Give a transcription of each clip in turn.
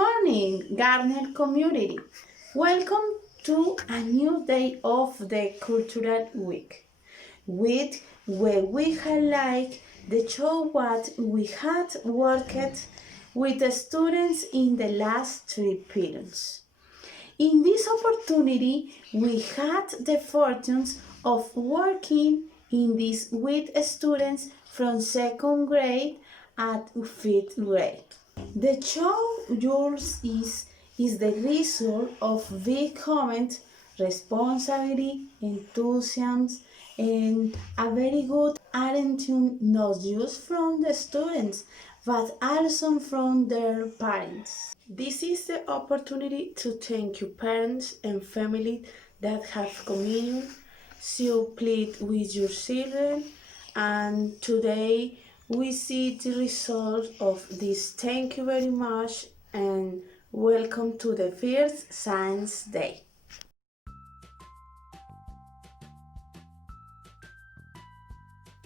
morning, Gardner community. Welcome to a new day of the Cultural Week where we highlight the show what we had worked with the students in the last three periods. In this opportunity, we had the fortunes of working in this with students from second grade at fifth grade. The show yours is the result of big comment, responsibility, enthusiasm, and a very good attitude not just from the students but also from their parents. This is the opportunity to thank you parents and family that have communion, so plead with your children, and today we see the result of this. Thank you very much and welcome to the first Science Day.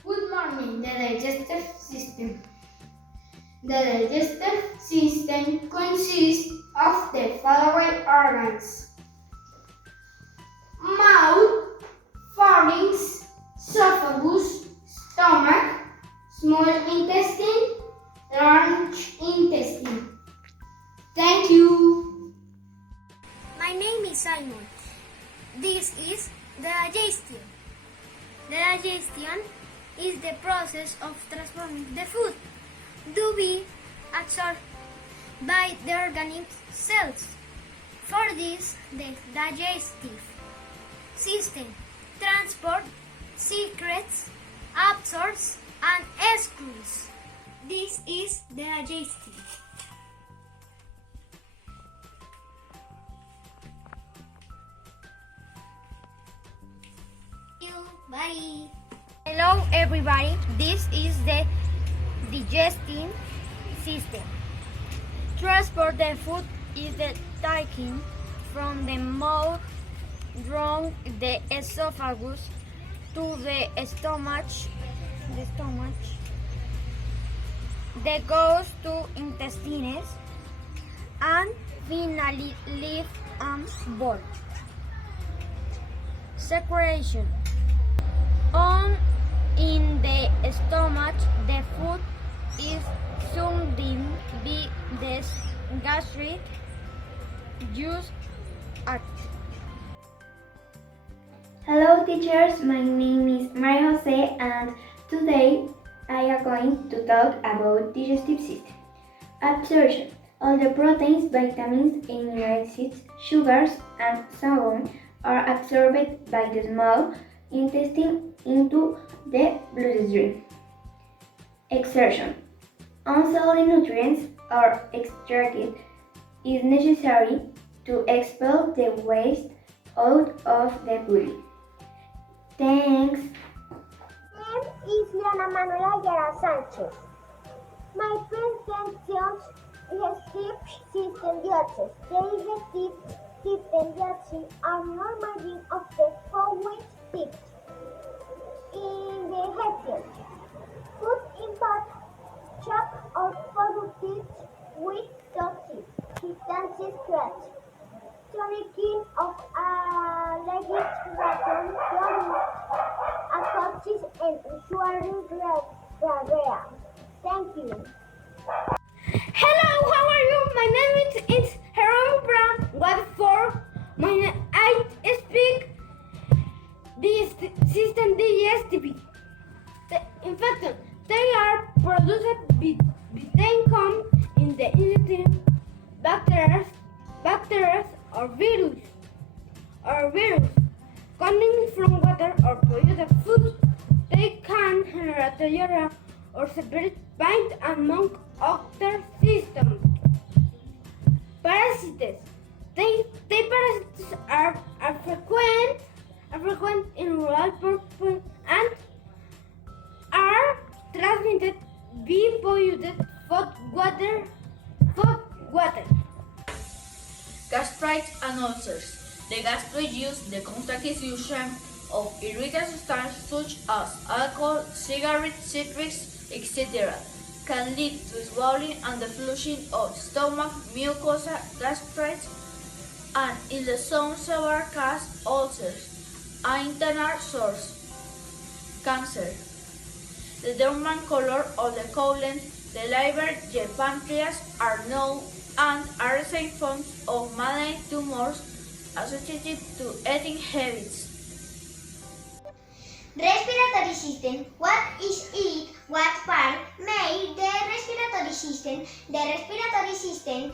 Good morning, the digestive system. The digestive system consists of the following organs: mouth, pharynx, esophagus, stomach, small intestine, large intestine. Thank you. My name is Simon. This is the digestion. The digestion is the process of transforming the food to be absorbed by the organic cells. For this, the digestive system transports, secretes, absorbs, and excretes. This is the digestion. Bye. Hello everybody, this is the digesting system. Transport the food is the taking from the mouth through the esophagus to the stomach. That goes to intestines and finally leave on board. Secretion. In the stomach, the food is consumed by the gastric juice act. Hello teachers, my name is Maria Jose and today I am going to talk about digestive system. Absorption. All the proteins, vitamins, amino acids, sugars and so on are absorbed by the small intestine into the bloodstream. Exertion. Unsalty nutrients are extracted is necessary to expel the waste out of the body. Thanks. My name is Liana Manuela Guerra Sanchez. My presentation digestive system diets. The digestive system diets are normally of the following types. In the head, food impact chop or produced with toxic substances scratch. Drinking of alleged water products and swallowing diarrhea. Thank you. Hello, how are you? My name is Jeromy Brown. What for? I speak this system digestive. In fact, they are produced they come in the intestine, bacteria or virus coming from water or polluted food. They can generate diarrhea or separate pain among other systems. Parasites. They parasites are frequent in rural populations and are transmitted by polluted food water. Gastritis and ulcers. The gastritis use the constant exhaustion of irritant substances such as alcohol, cigarettes, citrus, etc. can lead to swelling and the flushing of stomach mucosa, gastritis, and in the some severe case ulcers, and internal source, cancer. The dermal color of the colon, the liver, the pancreas are known and are the forms of malignant tumors associated to eating habits. Respiratory system. What is it? What part made the respiratory system? The respiratory system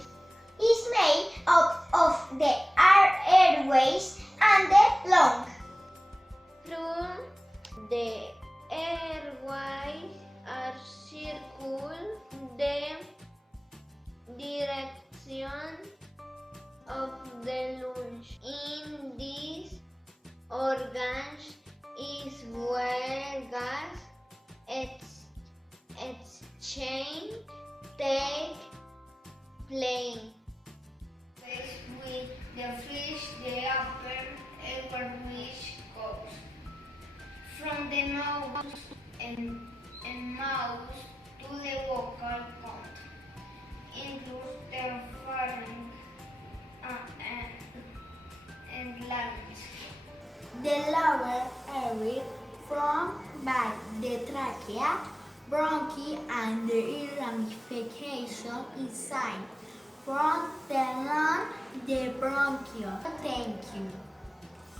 is made up of the airways and the lung. Through the airways are circle the direction of the lungs. In these organs is where gas exchange take place. With the fish, the upper airway which goes from the nose and mouth to the vocal cord, includes the pharynx and larynx. The lower airway from by the trachea, bronchi, and the ramification inside. From the lung, the bronchiole. Thank you.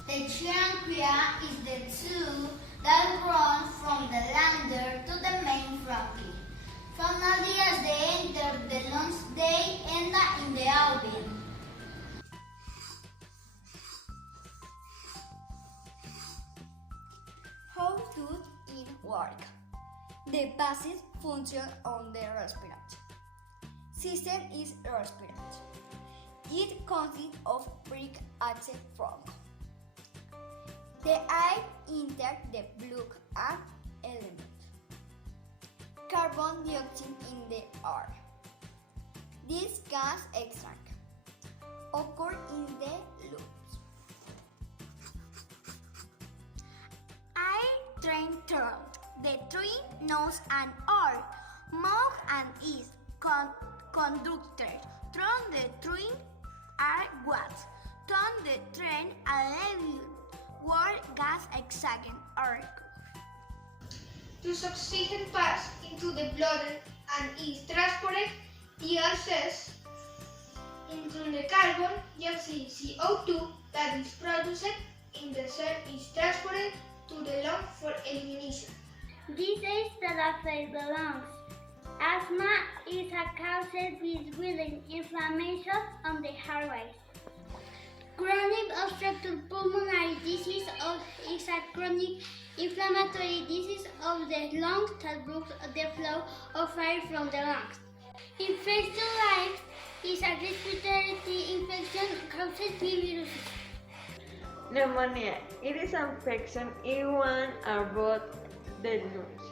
The trachea is the tube that runs from the lander to the main bronchi. Finally, as they enter the lungs, they end in the alveoli. How does it work? The basic function of the respiratory system is respiratory. It consists of breath-acid frog. The air enters the blood and elements carbon dioxide in the air. This gas extract occurs in the lungs. Air train through the three nose and air, mouth and is conducted through the three air was down the train and level where gas extract are. To oxygen pass into the blood and is transported, the gases into the carbon dioxide CO2 that is produced in the cell is transported to the lung for elimination. Diseases that affect the lungs. Asthma is caused with swelling, inflammation on the airways. Chronic obstructive pulmonary disease is a chronic inflammatory disease of the lungs that blocks the flow of air from the lungs. Infection like is a respiratory infection caused by viruses. Pneumonia. It is an infection in one or both the lungs.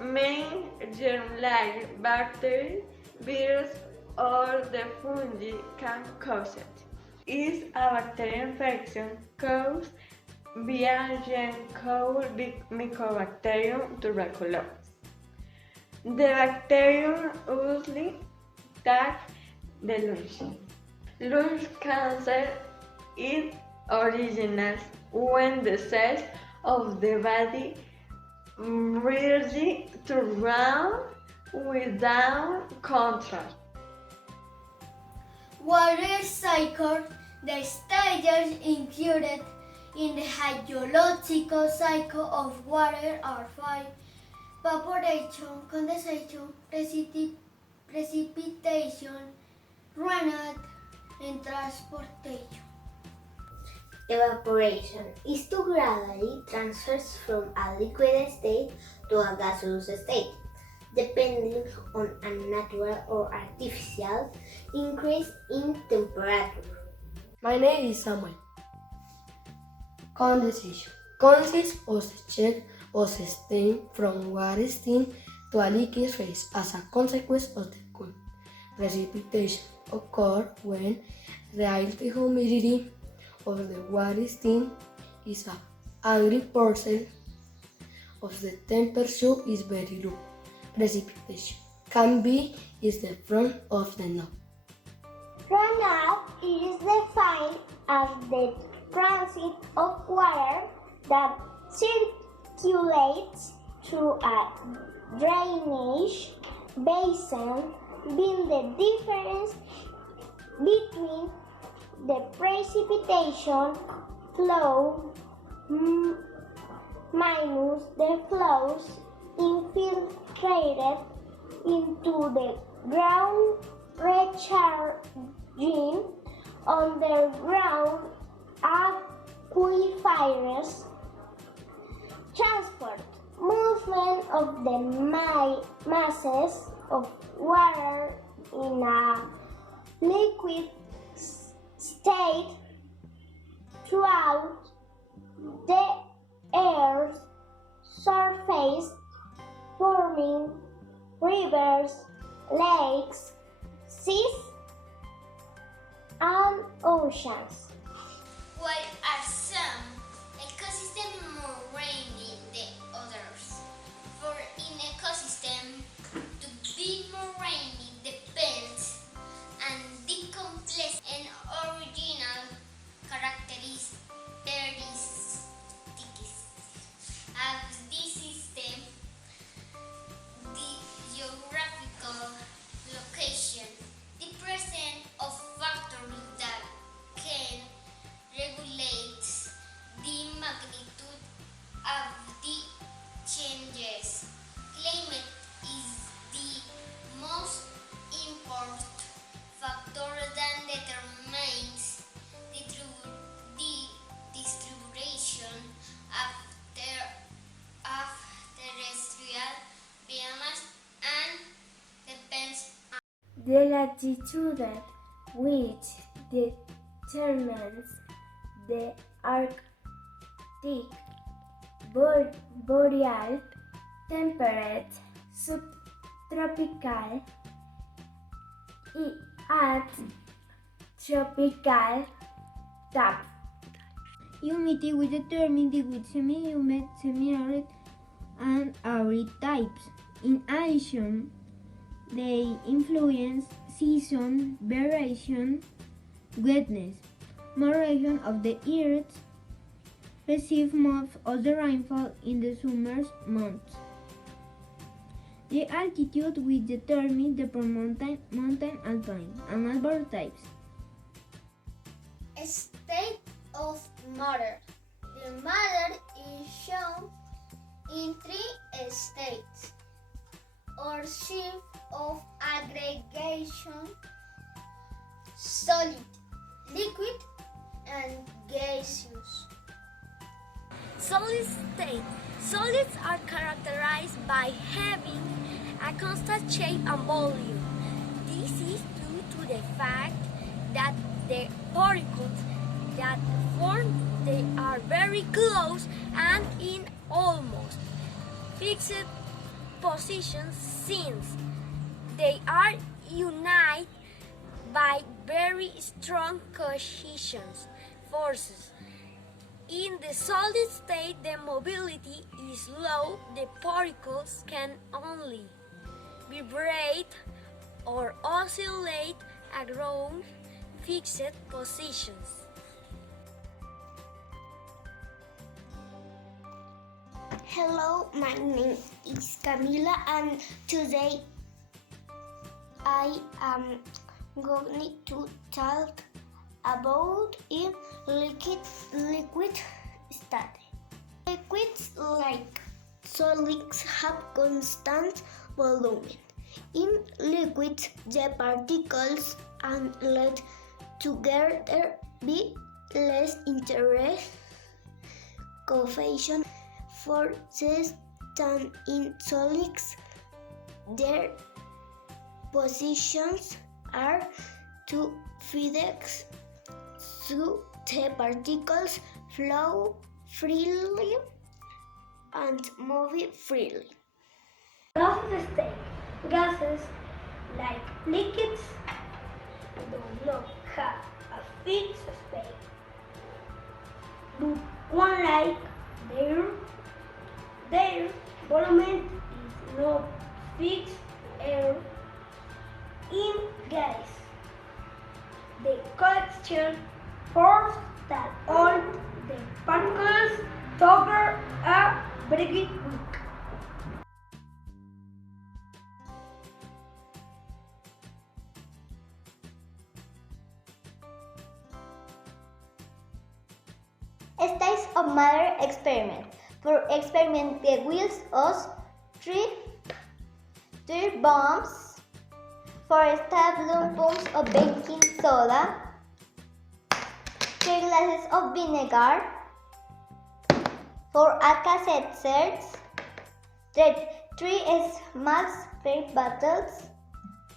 Main germ like bacteria, virus, or the fungi can cause it. Is a bacterial infection caused by germ called Mycobacterium tuberculosis. The bacterium usually attacks the lungs. Lung cancer is originates when the cells of the body merge to run without contrast. Water cycle. The stages included in the hydrological cycle of water are 5: evaporation, condensation, precipitation, runoff, and transportation. Evaporation is to gradually transfer from a liquid state to a gaseous state, depending on a natural or artificial increase in temperature. My name is Samuel. Condensation consists of the change of steam from water steam to a liquid phase as a consequence of the cool. Precipitation occurs when relative humidity of the water steam is 100% of the temperature is very low. Precipitation can be is the front of the knob. Runoff is defined as the transit of water that circulates through a drainage basin, being the difference between the precipitation flow minus the flows infiltrated into the ground, recharging underground aquifers, transport, movement of the masses of water in a liquid state throughout the Earth's surface, forming rivers, lakes, seas, and oceans. Why are some ecosystems more rainy than others? For an ecosystem to be more rainy depends on the complex and original characteristics of the system, the geographical location, the presence of factors that can regulate the magnitude of the changes. Climate is the most important factor that determines the distribution of terrestrial biomass and depends The latitude which determines the Arctic, boreal, temperate, subtropical, at tropical top. Humidity will determine the with semi-humid, semi-arid, and arid types. In addition, they influence season variation, wetness. More regions of the earth receive most of the rainfall in the summer months. The altitude will determine the mountain, alpine, and arbor types. State of matter. The matter is shown in three states or shifts of aggregation: solid, liquid, and gaseous. Solid state. Solids are characterized by having a constant shape and volume. This is due to the fact that the particles that form they are very close and in almost fixed positions, since they are united by very strong cohesion forces. In the solid state, the mobility is low. The particles can only vibrate or oscillate around fixed positions. Hello, my name is Camila, and today I am going to talk about a liquid state. Liquids like solids have constant volume. In liquids, the particles are let together be less interest cohesion forces than in solids. Their positions are to fix, so the particles flow freely and move freely. Gases state. Gases, like liquids, do not have a fixed state, but unlike their volume is not fixed air in gas. The collection forms that all the particles cover a very weak. States of matter experiment. For experiment, the wheels of three bombs, for stable pumps of baking soda, 3 glasses of vinegar, for Alka-Seltzers, 3 small spray bottles.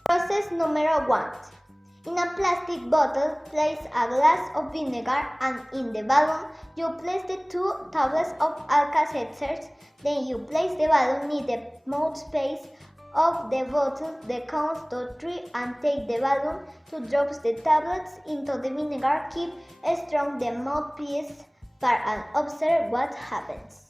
Process number 1. In a plastic bottle, place a glass of vinegar and in the balloon, you place the 2 tablets of Alka-Seltzers. Then you place the balloon near the mouthpiece of the bottle, the count to 3 and take the balloon to drop the tablets into the vinegar. Keep strong the mouthpiece part and observe what happens.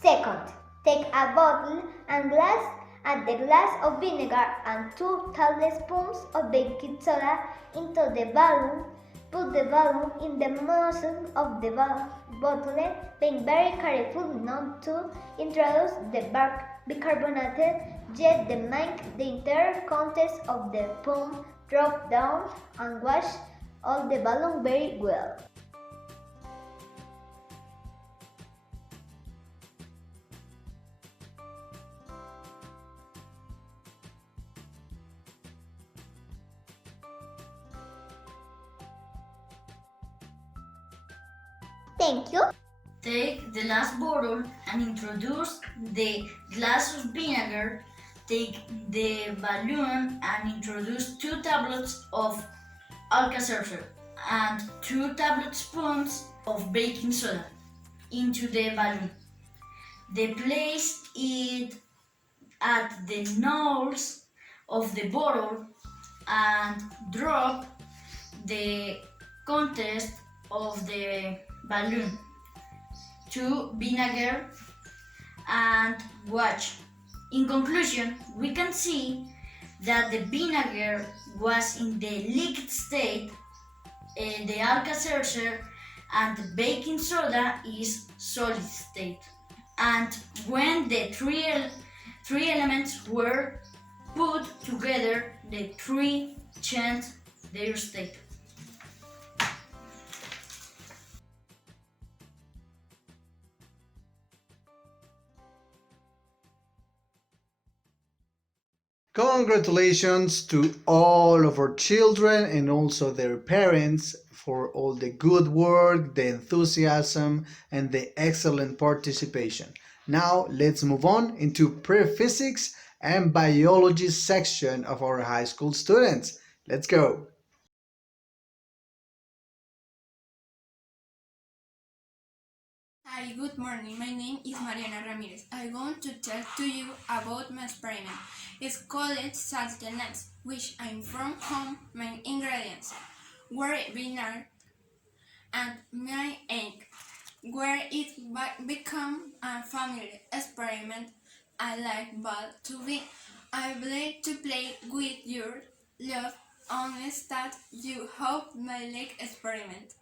Second, take a bottle and add the glass of vinegar and 2 tablespoons of baking soda into the balloon. Put the balloon in the muzzle of the bottle, being very careful not to introduce the bicarbonated jet. Then make the entire contents of the pump drop down and wash all the balloon very well. Thank you. Take the last bottle and introduce the glass of vinegar. Take the balloon and introduce 2 tablets of Alka-Seltzer and 2 tablespoons of baking soda into the balloon. Then place it at the nose of the bottle and drop the contents of the balloon to vinegar and watch. In conclusion, we can see that the vinegar was in the liquid state, the Alka-Seltzer and the baking soda is solid state. And when the three elements were put together, the 3 changed their state. Congratulations to all of our children and also their parents for all the good work, the enthusiasm, and the excellent participation. Now let's move on into pre-physics and biology section of our high school students. Let's go. Hi, good morning. My name is Mariana Ramirez. I'm going to tell to you about my experiment. It's called salted nuts, which I'm from home. Main ingredients were vinegar and my egg. Where it become a family experiment, I like ball to be able to play with your love honest that you hope my like experiment.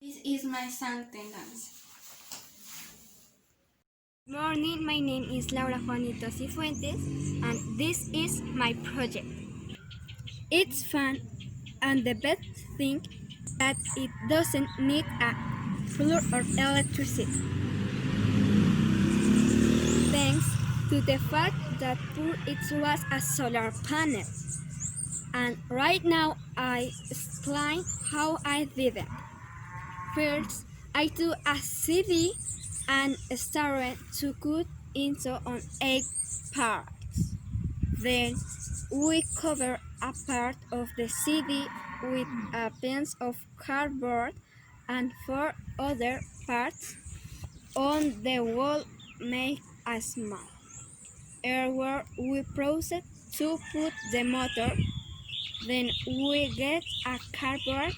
This is my sentence. Good morning, my name is Laura Juanito Cifuentes, and this is my project. It's fun, and the best thing that it doesn't need a floor or electricity. Thanks to the fact that it was a solar panel. And right now I explain how I did it. First, I took a CD and started to cut into on 8 parts. Then we covered a part of the CD with a piece of cardboard and 4 other parts on the wall make a small area we proceed to put the motor. Then we get a cardboard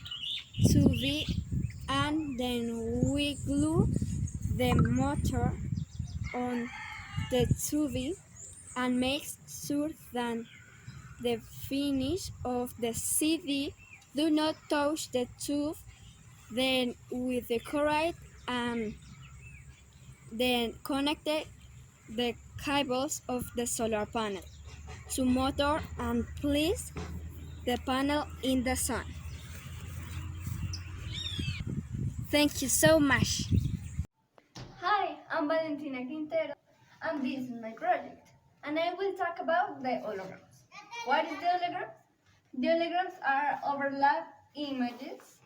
tube and then we glue the motor on the tube and make sure that the finish of the CD do not touch the tube. Then we decorate and then connect the cables of the solar panel to motor and place the panel in the sun. Thank you so much. Hi, I'm Valentina Quintero, and this is my project. And I will talk about the holograms. What is the hologram? The holograms are overlap images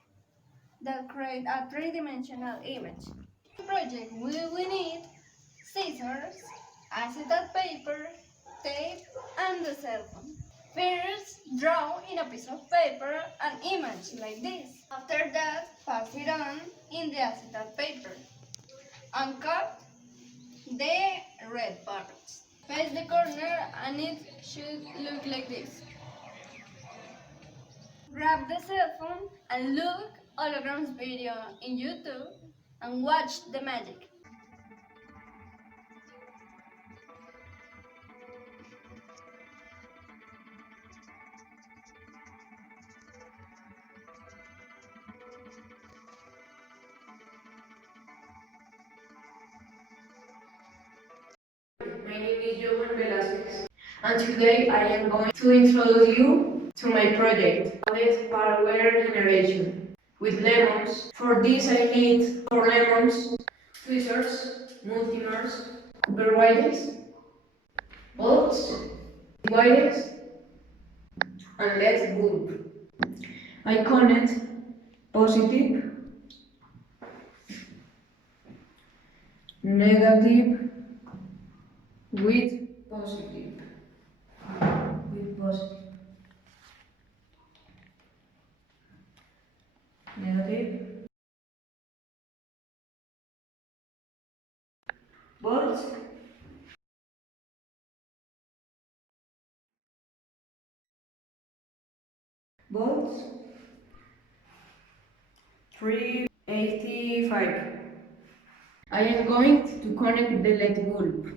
that create a three-dimensional image. In the project, we will need scissors, acetate paper, tape, and a cell phone. First, draw in a piece of paper an image like this. After that, pass it on in the acetate paper and cut the red parts. Face the corner and it should look like this. Grab the cell phone and look holograms video in YouTube and watch the magic. My name is Johan Velasquez, and today I am going to introduce you to my project called Power Generation with lemons. For this I need 4 lemons, tweezers, multimers, copper wires, bolts, wires, and LED bulb. I connect positive, negative with positive, negative, bolts, bolts, 385. I am going to connect the LED bulb.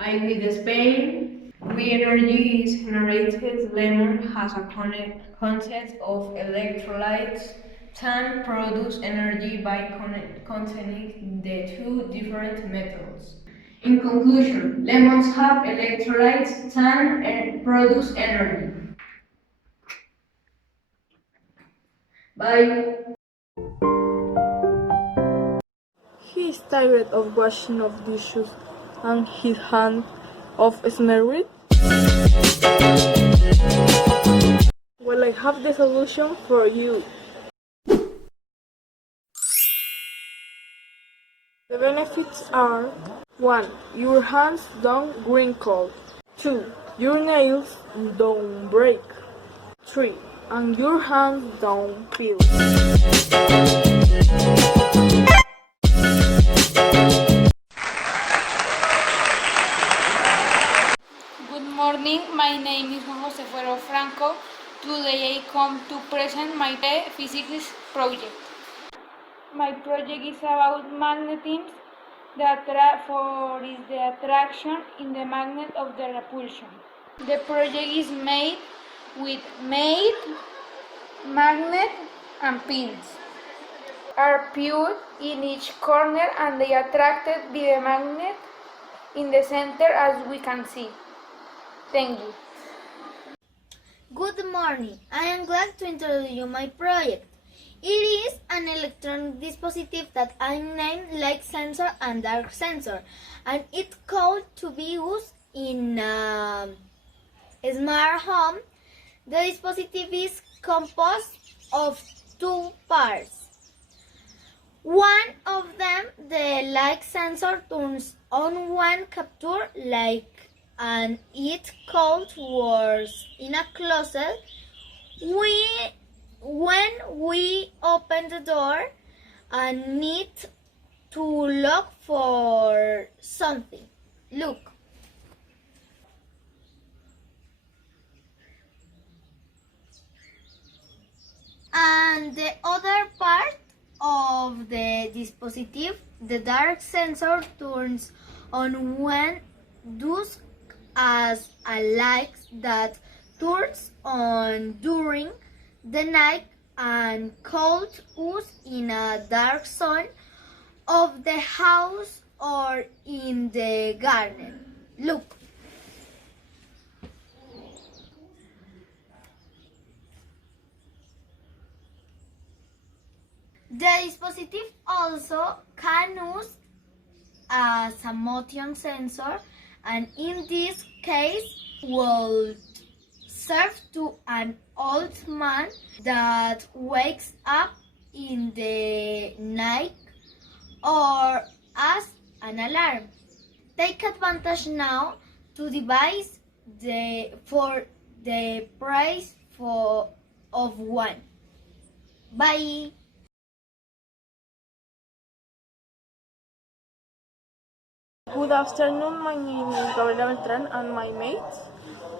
I will explain why energy is generated. Lemon has a concept of electrolytes can produce energy by containing the 2 different metals. In conclusion, lemons have electrolytes can produce energy. Bye. He is tired of washing off dishes and his hands of smell with. Well, I have the solution for you. The benefits are 1. Your hands don't wrinkle. 2. Your nails don't break. 3. And your hands don't peel. Good morning, my name is Juan José Fuero Franco. Today I come to present my physics project. My project is about magnetism, the attraction in the magnet of the repulsion. The project is made with magnet and pins are put in each corner and they attracted by the magnet in the center as we can see. Thank you. Good morning. I am glad to introduce you my project. It is an electronic dispositive that I named Light Sensor and Dark Sensor, and it's called to be used in a smart home. The dispositive is composed of 2 parts. One of them, the light sensor, turns on when captured light and it cold was in a closet. When we open the door and need to look for something. Look. And the other part of the dispositive, the dark sensor, turns on when dusk as a light that turns on during the night and calls us in a dark zone of the house or in the garden. Look. The dispositive also can use as a motion sensor, and in this case will serve to an old man that wakes up in the night or as an alarm. Take advantage now to devise for the price of one. Bye. Good afternoon, my name is Gabriela Beltran and my mates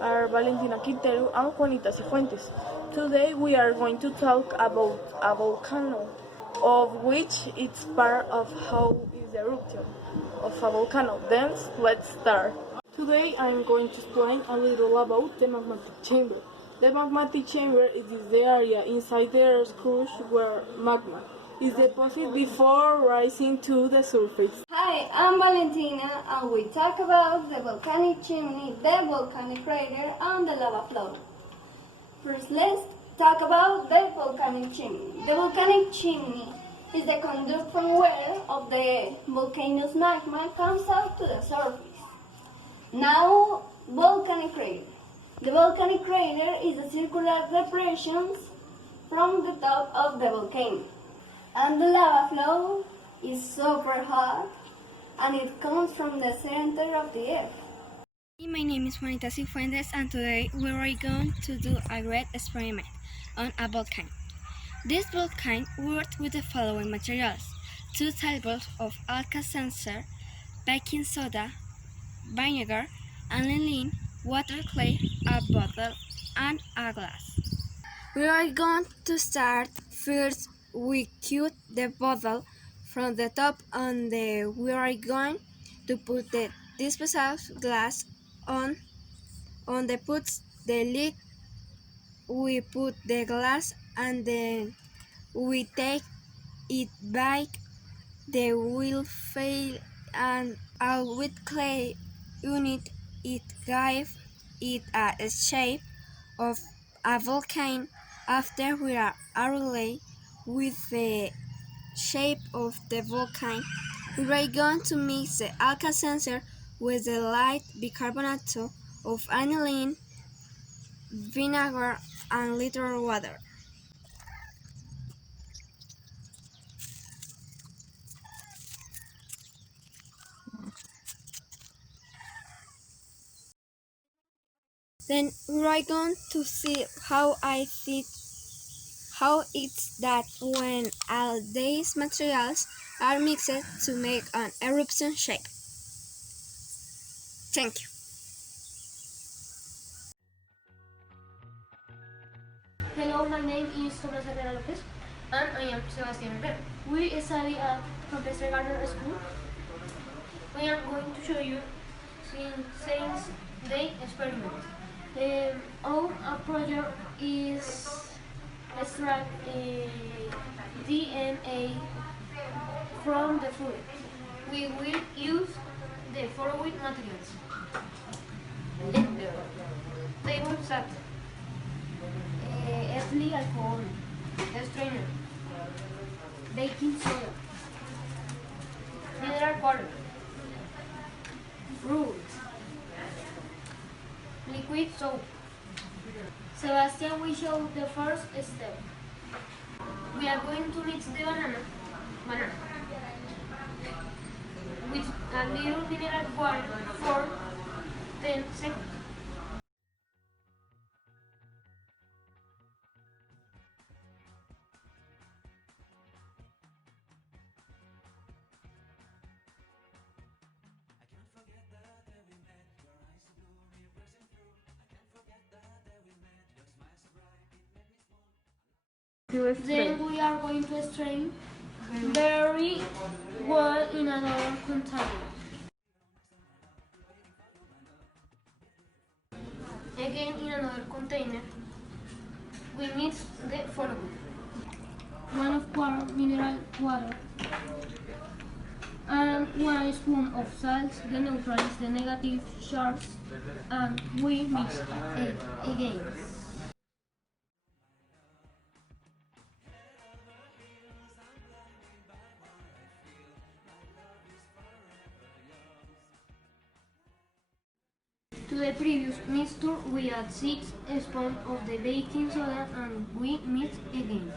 are Valentina Quintero and Juanita Cifuentes. Today we are going to talk about a volcano, of which it's part of how is the eruption of a volcano. Then let's start. Today I am going to explain a little about the magmatic chamber. The magmatic chamber is the area inside the Earth's crust where magma is deposited before rising to the surface. Hi, I'm Valentina and we talk about the volcanic chimney, the volcanic crater and the lava flow. First, let's talk about the volcanic chimney. The volcanic chimney is the conduct from where of the volcano's magma comes out to the surface. Now, volcanic crater. The volcanic crater is a circular depression from the top of the volcano. And the lava flow is super hot and it comes from the center of the earth. My name is Juanita Cifuentes and today we are going to do a great experiment on a volcano. This volcano worked with the following materials: 2 tablets of Alka-Seltzer, baking soda, vinegar, aniline, water, clay, a bottle, and a glass. We are going to start first. We cut the bottle from the top and we are going to put the disposable glass on the puts the lid. We put the glass and then we take it back. The will fail and out with clay unit it gave it a shape of a volcano. After we are relay with the shape of the volcano, we are going to mix the Alka-Seltzer with the light bicarbonate of aniline, vinegar, and little water. Then we are going to see how it's that when all these materials are mixed to make an eruption shape. Thank you. Hello, my name is Tomás Herrera Lopez and I am Sebastián Rivera. We study at Campestre Gardner School. We are going to show you since the experiment. Our project is extract DNA from the fluid. We will use the following materials: table salt, ethyl alcohol, strainer, baking soda, mineral water, fruit, liquid soap. Sebastian will show the first step. We are going to mix the banana banana with a little mineral water for 10 seconds. Then we are going to strain very well in another container. Again in another container, we mix the following: 1/4 mineral water and 1 spoon of salt that neutralizes the negative charge, and we mix it again. To the previous mixture, we add 6 spoons of the baking soda and we mix again.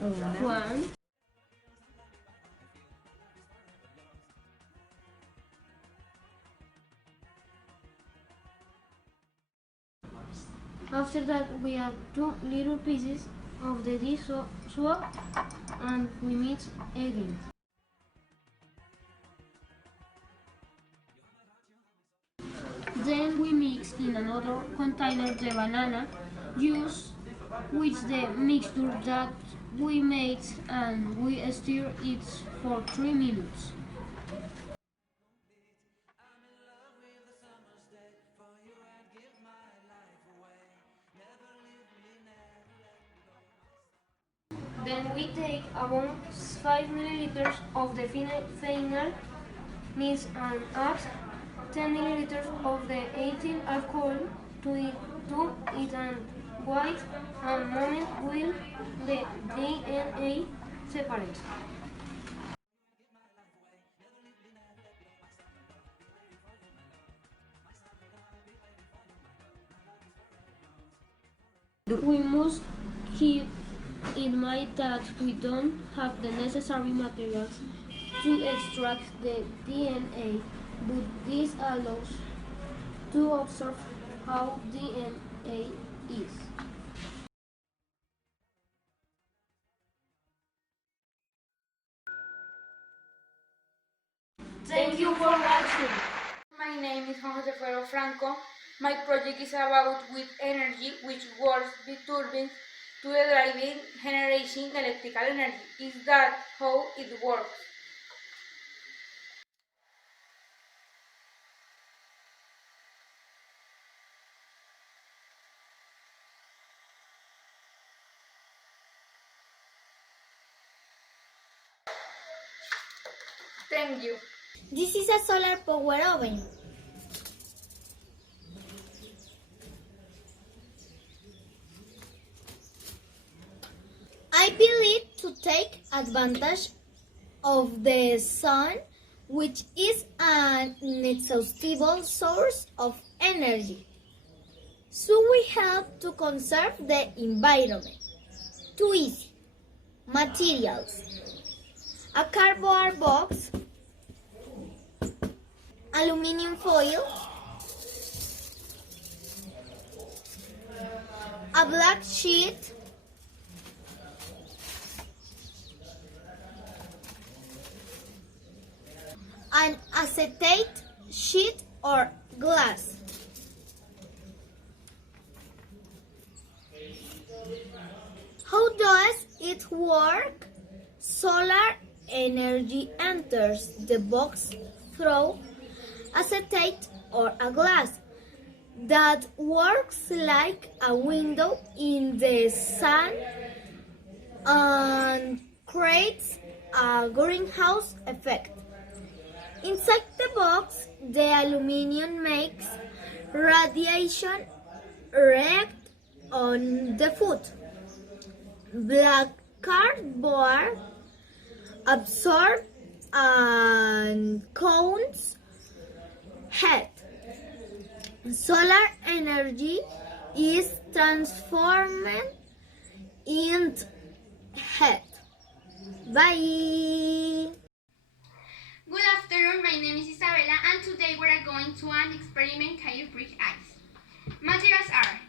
1. After that, we add 2 little pieces of the dish soap and we mix again. Then we mix in another container the banana juice with the mixture that we made and we stir it for 3 minutes. Then we take about 5 milliliters of the final mix and add 10 milliliters of the ethyl alcohol to it and wait a moment while the DNA separates. We must keep in mind that we don't have the necessary materials to extract the DNA, but this allows to observe how DNA is. Thank you for watching. My name is Juan José Franco. My project is about wind energy, which works with turbines to driving generating electrical energy. Is that how it works? Thank you. This is a solar power oven. I built it to take advantage of the sun, which is an inexhaustible source of energy. So we help to conserve the environment. Too easy. Materials: a cardboard box, aluminum foil, a black sheet, an acetate sheet or glass. How does it work? Solar energy enters the box through acetate or a glass that works like a window in the sun and creates a greenhouse effect. Inside the box, the aluminum makes radiation react on the food. Black cardboard absorbs and cones heat. Solar energy is transformed into heat. Bye! Good afternoon, my name is Isabella and today we are going to an experiment to break ice. Materials are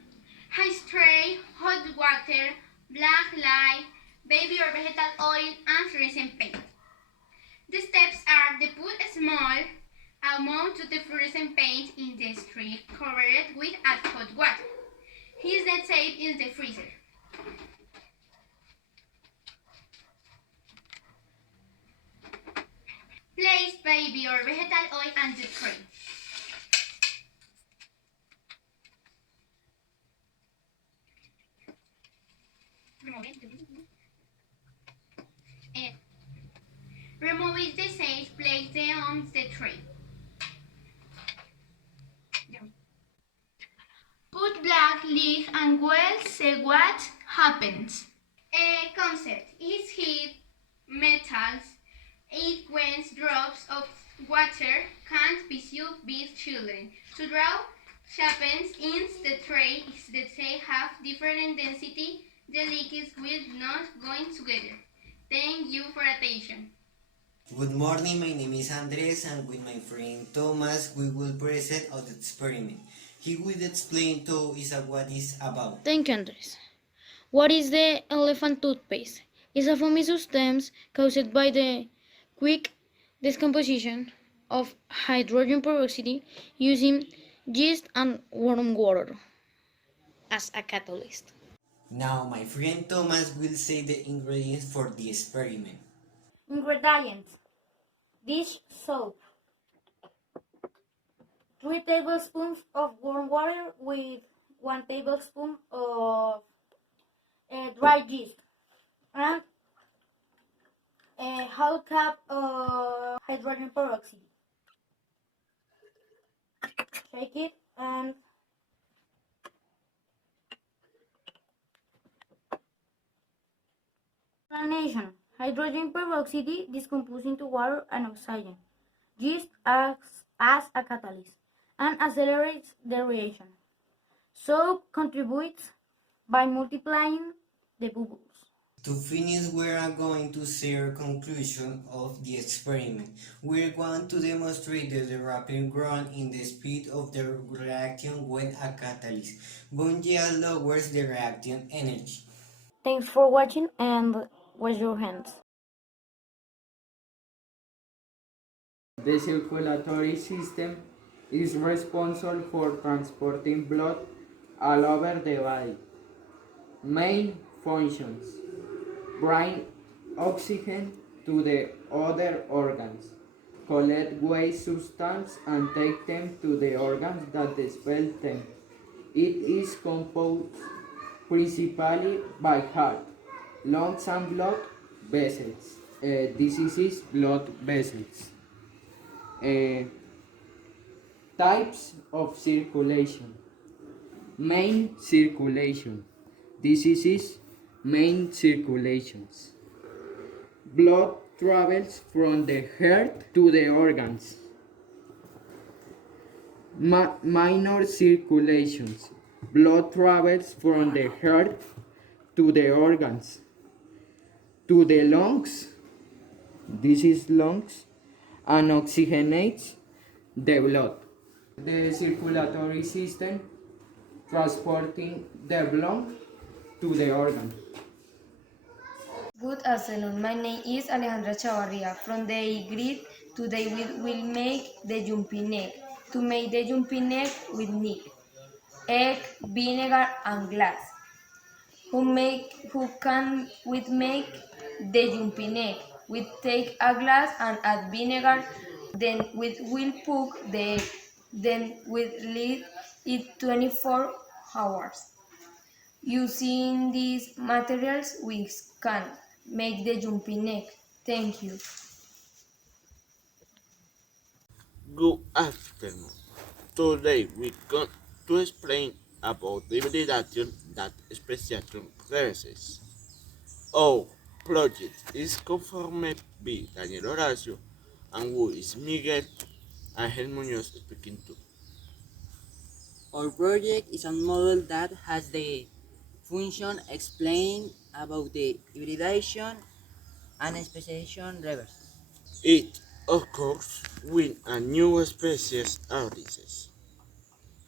ice tray, hot water, black light, baby or vegetal oil and fluorescent paint. The steps are to put a small amount of the fluorescent paint in the tray covered with hot water. Here's the tape in the freezer. Place baby or vegetal oil on the tray. Eh, Remove the sage, place them on the tray. Put black leaf and well see what happens. A concept is heat metals. It when drops of water can't be used by children. To draw shapes in the tray, if the tray have different density, the liquids will not go together. Thank you for attention. Good morning, my name is Andres and with my friend Thomas we will present our experiment. He will explain to us what is about. Thank you, Andres. What is the elephant toothpaste? It's a foamy substance caused by the quick decomposition of hydrogen peroxide using yeast and warm water as a catalyst. Now my friend Thomas will say the ingredients for the experiment. Ingredients: dish soap, 3 tablespoons of warm water with 1 tablespoon of dry yeast, and a whole cup of hydrogen peroxide. Shake it and explanation. Hydrogen peroxide decomposes into water and oxygen. Yeast acts as a catalyst and accelerates the reaction. Soap contributes by multiplying the bubbles. To finish, we are going to share conclusion of the experiment. We are going to demonstrate that the rapid growth in the speed of the reaction when a catalyst. Bungia lowers the reaction energy. Thanks for watching and wash your hands. The circulatory system is responsible for transporting blood all over the body. Main functions: bring oxygen to the other organs, collect waste substances and take them to the organs that expel them. It is composed principally by heart, lungs and blood vessels. This is blood vessels. Uh, Types of circulation. Main circulation. This is main circulations. Blood travels from the heart to the organs. Minor circulations. Blood travels from the heart to the organs, to the lungs. This is lungs, and oxygenates the blood. The circulatory system transporting the blood to the organ. Good afternoon. My name is Alejandra Chavarria. From the grid, today we will make the jumping egg. To make the jumping egg, we need egg, vinegar, and glass. Who can we make the jumping egg? We take a glass and add vinegar. Then we will cook the egg. Then we leave it 24 hours. Using these materials, we can make the jumping egg. Thank you. Good afternoon. Today we going to explain about the hybridization that speciation classes. Our project is confirmed by Daniel Horacio and who is Miguel Ángel Muñoz speaking to. Our project is a model that has the function explained about the hybridization and speciation reverse. It occurs when a new species arises,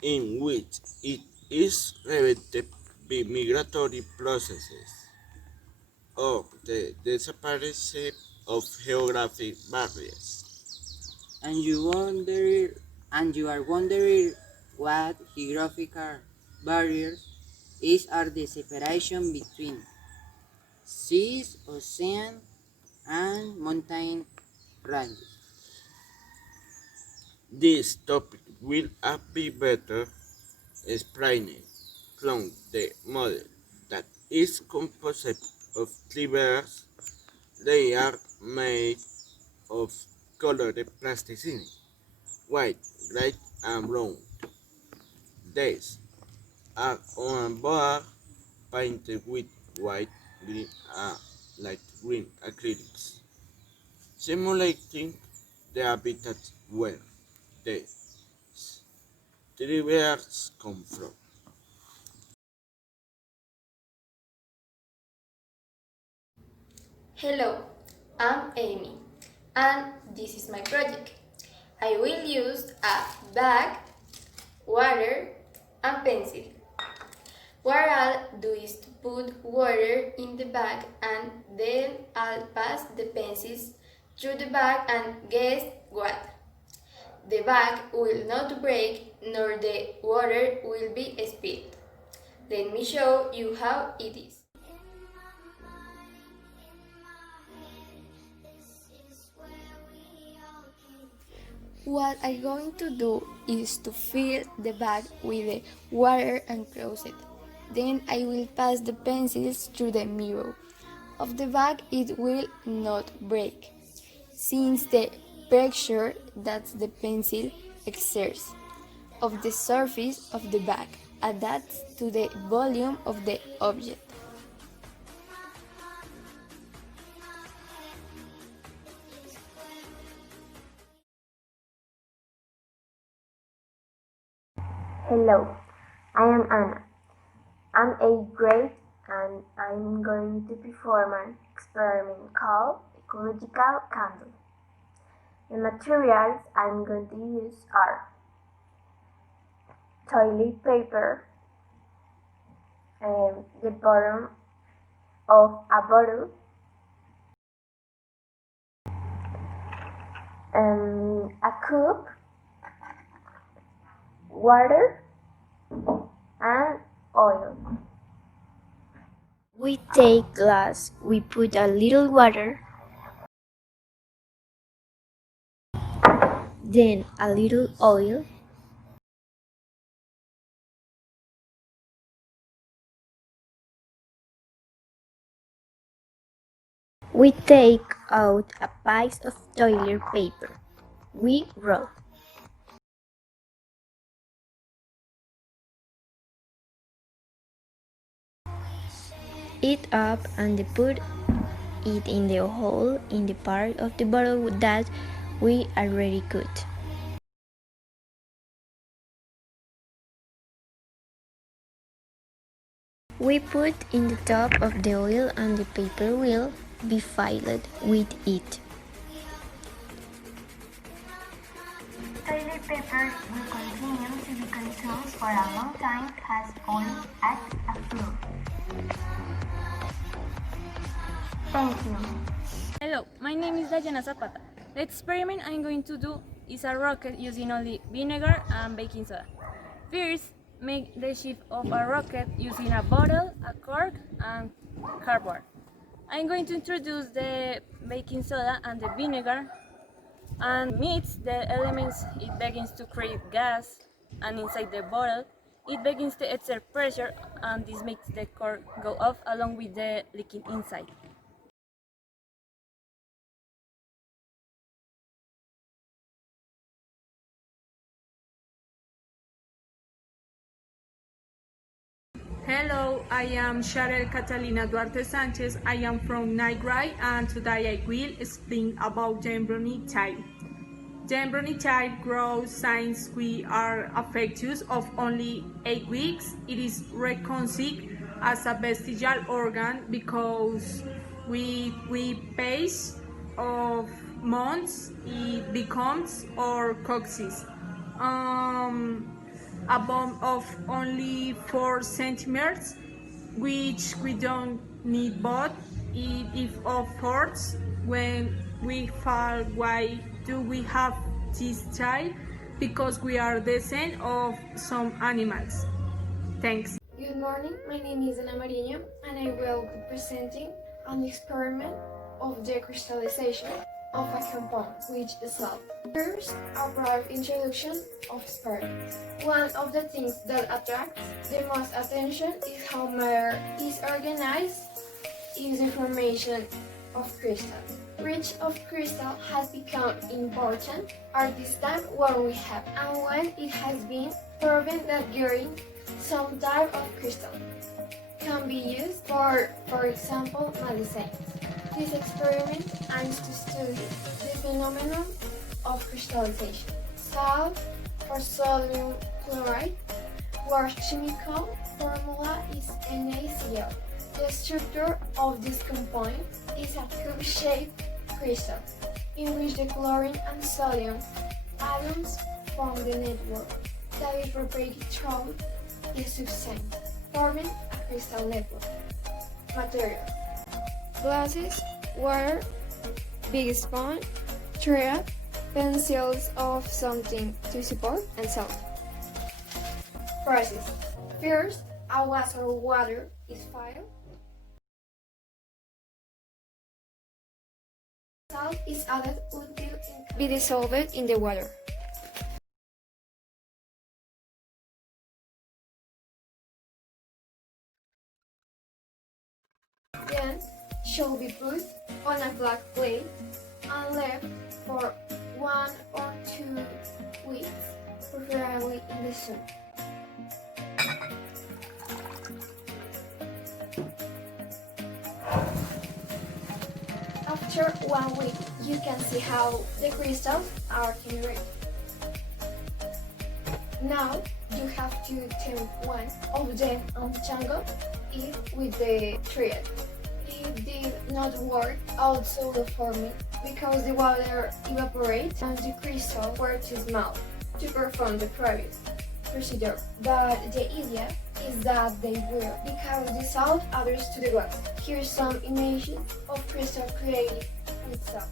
in which it is prevented by migratory processes or the disappearance of geographic barriers. And you are wondering what geographical barriers is are the separation between seas, ocean, and mountain ranges. This topic will be better explained from the model that is composed of fibers. They are made of colored plasticine, white, gray, and brown. These are on a board painted with white, green, and light green acrylics, simulating the habitat where the fibers come from. Hello, I'm Amy, and this is my project. I will use a bag, water, and pencil. What I'll do is to put water in the bag and then I'll pass the pencils through the bag and guess what? The bag will not break nor the water will be spilled. Let me show you how it is. What I'm going to do is to fill the bag with the water and close it. Then I will pass the pencils through the mirror of the bag. It will not break, since the pressure that the pencil exerts of the surface of the bag adapts to the volume of the object. Hello, I am Anna. I'm 8th grade and I'm going to perform an experiment called ecological candle. The materials I'm going to use are toilet paper, the bottom of a bottle, a cup, water, and oil. We take glass, we put a little water, then a little oil, we take out a piece of toilet paper, we roll. It up and put it in the hole in the part of the bottle that we already cut. We put in the top of the oil and the paper will be filled with it. Toilet paper will continue to be consumed for a long time as oil acts as glue. Thank you. Hello, my name is Dayana Zapata. The experiment I'm going to do is a rocket using only vinegar and baking soda. First, make the shape of a rocket using a bottle, a cork, and cardboard. I'm going to introduce the baking soda and the vinegar and mix the elements. It begins to create gas, and inside the bottle it begins to exert pressure, and this makes the cork go off along with the liquid inside. Hello, I am Sharel Catalina Duarte Sanchez. I am from ninth grade and today I will explain about the embryonic type. The embryonic type grows since we are a fetus of only 8 weeks. It is reconceived as a vestigial organ because with pace of months it becomes or coccyx. A bomb of only 4 centimeters, which we don't need, but if of course when we fall, why do we have this child? Because we are descent of some animals. Thanks. Good morning, my name is Ana Marinho and I will be presenting an experiment of the crystallization of a compound, which is salt. First, a brief introduction of sperm. One of the things that attracts the most attention is how matter is organized in the formation of crystals. Reach of crystal has become important at this time where we have and when it has been proven that getting some type of crystal can be used for example, medicine. This experiment aims to study the phenomenon of crystallization. Salt or sodium chloride, whose chemical formula is NaCl. The structure of this compound is a cube-shaped crystal in which the chlorine and sodium atoms form the network that is repeated throughout the substance, forming a crystal network. Material: glasses, water, big spoon, thread, pencils of something to support, and salt. Process: first, a glass of water is filled. Salt is added until it can be dissolved in the water. Then, should be put on a flat plate and left for 1 or 2 weeks, preferably in the sun. After 1 week, you can see how the crystals are generated. Now, you have to turn one of them untangle it with the thread. It did not work also the forming because the water evaporates and the crystals were too small to perform the previous procedure. But the idea is that they will because the salt adds to the glass. Here's some images of crystal created with salt.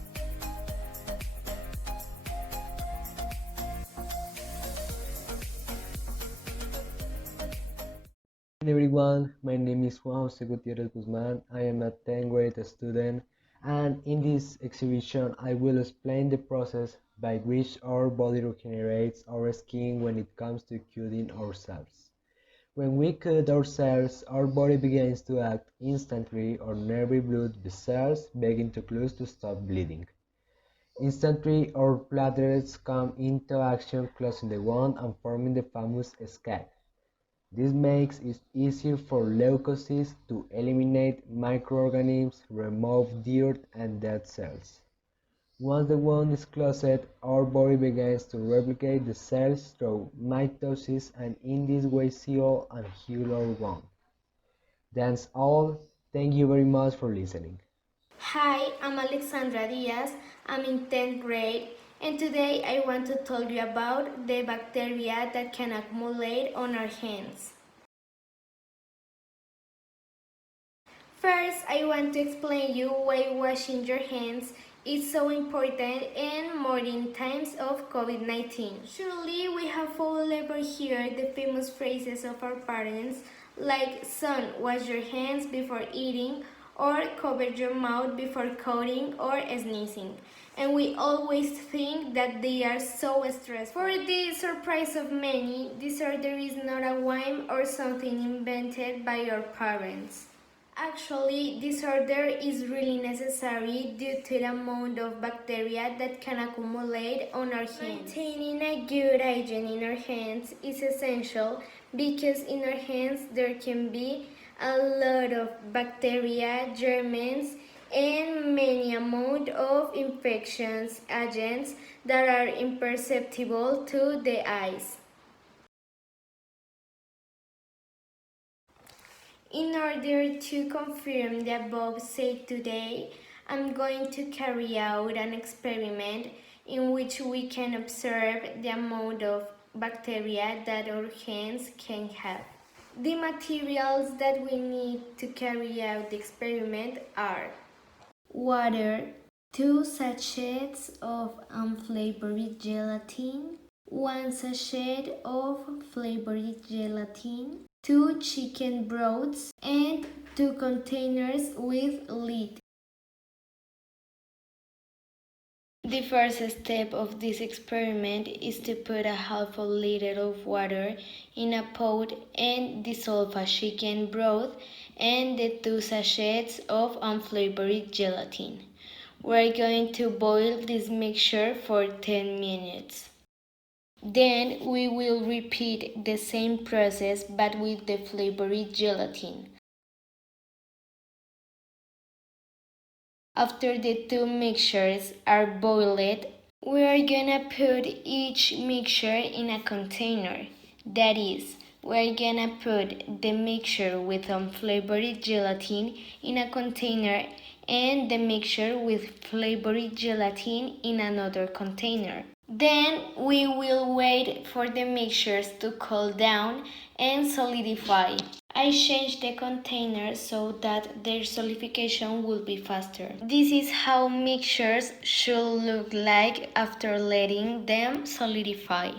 Hello everyone, my name is Juan Jose Gutierrez Guzman. I am a 10th grade student, and in this exhibition I will explain the process by which our body regenerates our skin when it comes to cutting ourselves. When we cut ourselves, our body begins to act instantly on nervy blood vessels, begging to close to stop bleeding. Instantly, our platelets come into action, closing the wound and forming the famous scab. This makes it easier for leukocytes to eliminate microorganisms, remove dirt and dead cells. Once the wound is closed, our body begins to replicate the cells through mitosis and in this way seal and heal our wound. That's all. Thank you very much for listening. Hi, I'm Alexandra Diaz. I'm in 10th grade, and today I want to tell you about the bacteria that can accumulate on our hands. First, I want to explain you why washing your hands is so important and more in times of COVID-19. Surely we have all ever heard the famous phrases of our parents like son, wash your hands before eating, or cover your mouth before coughing or sneezing. And we always think that they are so stressful. For the surprise of many, disorder is not a whim or something invented by our parents. Actually, disorder is really necessary due to the amount of bacteria that can accumulate on our hands. Maintaining a good hygiene in our hands is essential because in our hands there can be a lot of bacteria, germs, and many amount of infections agents that are imperceptible to the eyes. In order to confirm the above said today, I'm going to carry out an experiment in which we can observe the amount of bacteria that our hands can have. The materials that we need to carry out the experiment are water, 2 sachets of unflavored gelatin, 1 sachet of flavored gelatin, 2 chicken broths, and 2 containers with lid. The first step of this experiment is to put a half a liter of water in a pot and dissolve a chicken broth and the 2 sachets of unflavored gelatin. We're going to boil this mixture for 10 minutes. Then we will repeat the same process but with the flavored gelatin. After the 2 mixtures are boiled, we are gonna put each mixture in a container. That is, we're gonna put the mixture with unflavored gelatin in a container and the mixture with flavored gelatin in another container. Then we will wait for the mixtures to cool down and solidify. I changed the containers so that their solidification will be faster. This is how mixtures should look like after letting them solidify.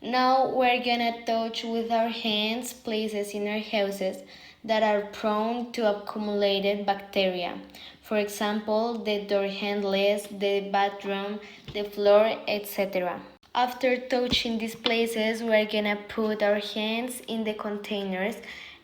Now we're gonna touch with our hands places in our houses that are prone to accumulated bacteria. For example, the door handles, the bathroom, the floor, etc. After touching these places, we're gonna put our hands in the containers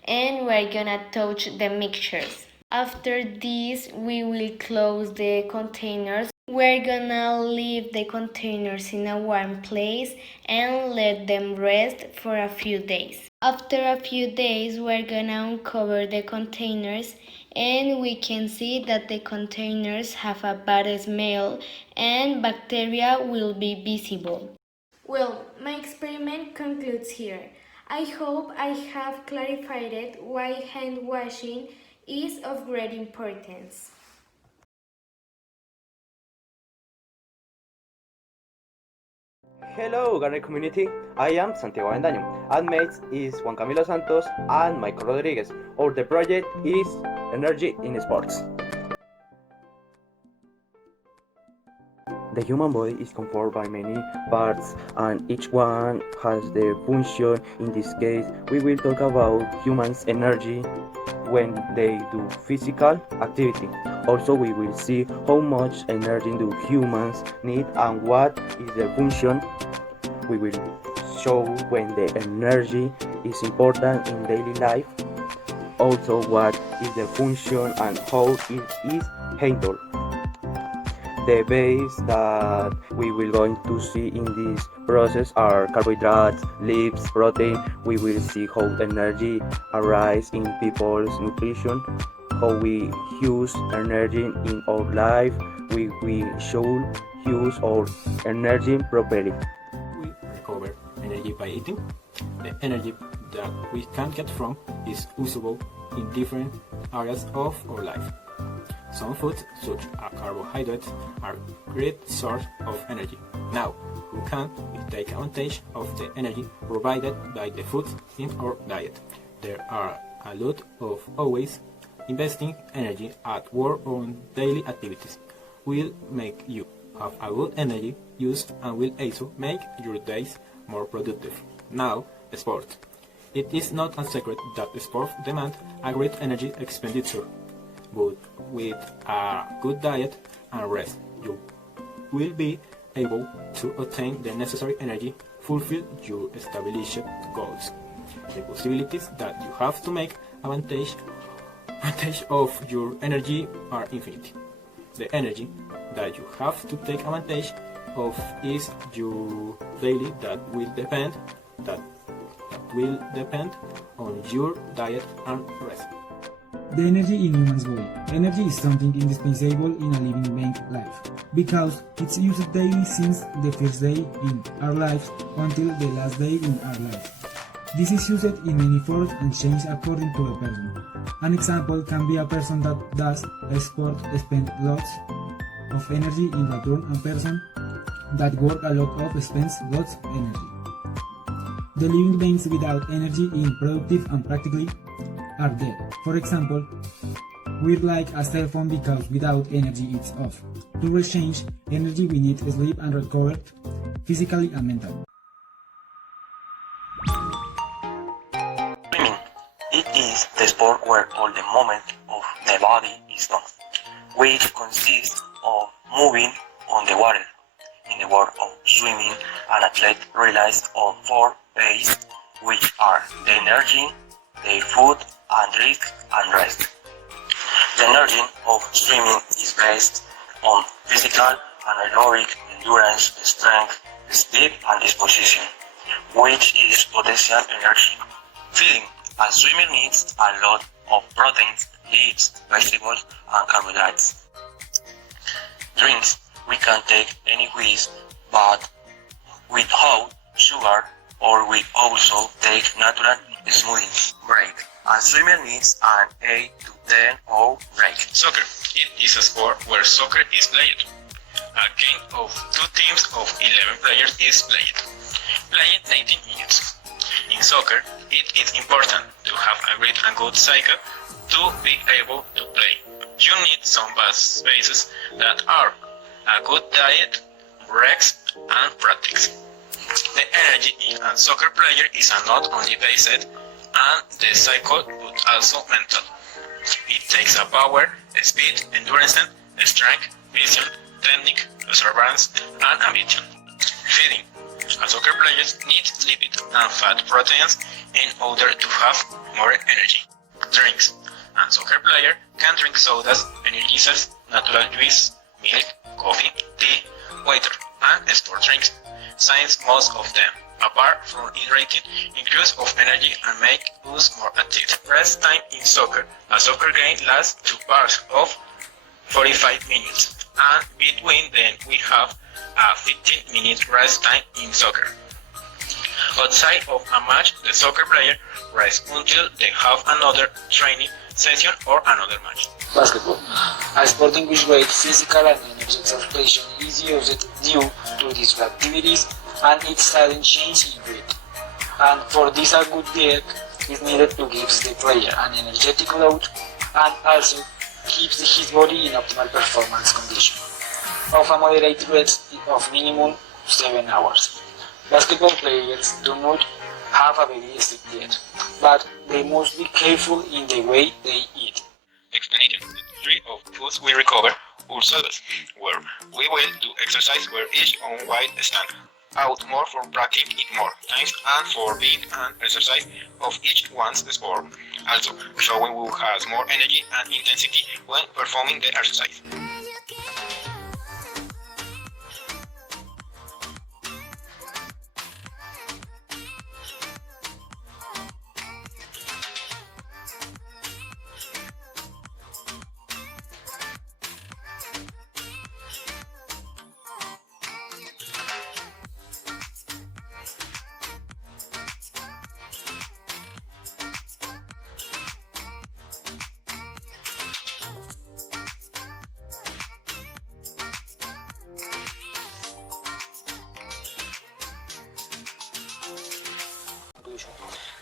and we're gonna touch the mixtures. After this, we will close the containers. We're gonna leave the containers in a warm place and let them rest for a few days. After a few days, we're gonna uncover the containers and we can see that the containers have a bad smell and bacteria will be visible. Well, my experiment concludes here. I hope I have clarified why hand washing is of great importance. Hello, Gardner community. I am Santiago Avendaño, and mates is Juan Camilo Santos and Michael Rodriguez. Our the project is Energy in Sports. The human body is composed by many parts and each one has their function. In this case, we will talk about humans' energy when they do physical activity. Also, we will see how much energy do humans need and what is their function. We will show when the energy is important in daily life. Also, what is the function and how it is handled. The base that we will going to see in this process are carbohydrates, lipids, protein. We will see how energy arises in people's nutrition, how we use energy in our life. We should use our energy properly. We recover energy by eating. The energy that we can get from is usable in different areas of our life. Some foods, such as carbohydrates, are a great source of energy. Now, we can take advantage of the energy provided by the foods in our diet. There are a lot of ways investing energy at work on daily activities will make you have a good energy use and will also make your days more productive. Now, sport. It is not a secret that sport demands a great energy expenditure. But with a good diet and rest, you will be able to obtain the necessary energy, fulfill your established goals. The possibilities that you have to make advantage of your energy are infinite. The energy that you have to take advantage of is your daily that will depend on your diet and rest. The energy in human's body. Energy is something indispensable in a living being's life because it's used daily since the first day in our lives until the last day in our life. This is used in many forms and changed according to a person. An example can be a person that does a sport spends lots of energy in return, and person that work a lot of spends lots of energy. The living beings without energy in productive and practically are dead. For example, we're like a cell phone because without energy it's off. To rechange energy we need sleep and recover physically and mentally. Swimming. It is the sport where all the movement of the body is done, which consists of moving on the water. In the world of swimming, an athlete relies on 4 P's, which are the energy, the food and drink, and rest. The energy of swimming is based on physical and aerobic endurance, strength, speed, and disposition, which is potential energy. Feeding. A swimmer needs a lot of proteins, leaves, vegetables, and carbohydrates. Drinks. We can take any whiz, but without sugar, or we also take natural smoothies. Break. A swimmer needs an 8 to 10 hour break. Soccer. It is a sport where soccer is played. A game of 2 teams of 11 players is played. Played 90 minutes. In soccer, it is important to have a great and good cycle to be able to play. You need some bases that are a good diet, breaks, and practice. The energy in a soccer player is not only based on the cycle but also mental. It takes a power, speed, endurance, strength, vision, technique, perseverance, and ambition. Feeding. A soccer player needs lipid and fat proteins in order to have more energy. Drinks. A soccer player can drink sodas, energizers, natural juice, milk, coffee, tea, water, and sport drinks, since most of them, apart from hydrating, increase of energy and make us more active. Rest time in soccer. A soccer game lasts 2 parts of 45 minutes, and between them we have a 15-minute rest time in soccer. Outside of a match, the soccer player rests until they have another training session or another match. Basketball. A sport in which great physical and energy exertion is used due to these activities and its sudden change in rate. And for this a good diet is needed to give the player an energetic load and also keeps his body in optimal performance condition of a moderate rest of minimum 7 hours. Basketball players do not have a very strict diet, but they must be careful in the way they eat. Explanation. The 3 of foods we recover ourselves, where we will do exercise where each on white stand out more for practicing it more times and for being an exercise of each one's sport, also showing who has more energy and intensity when performing the exercise.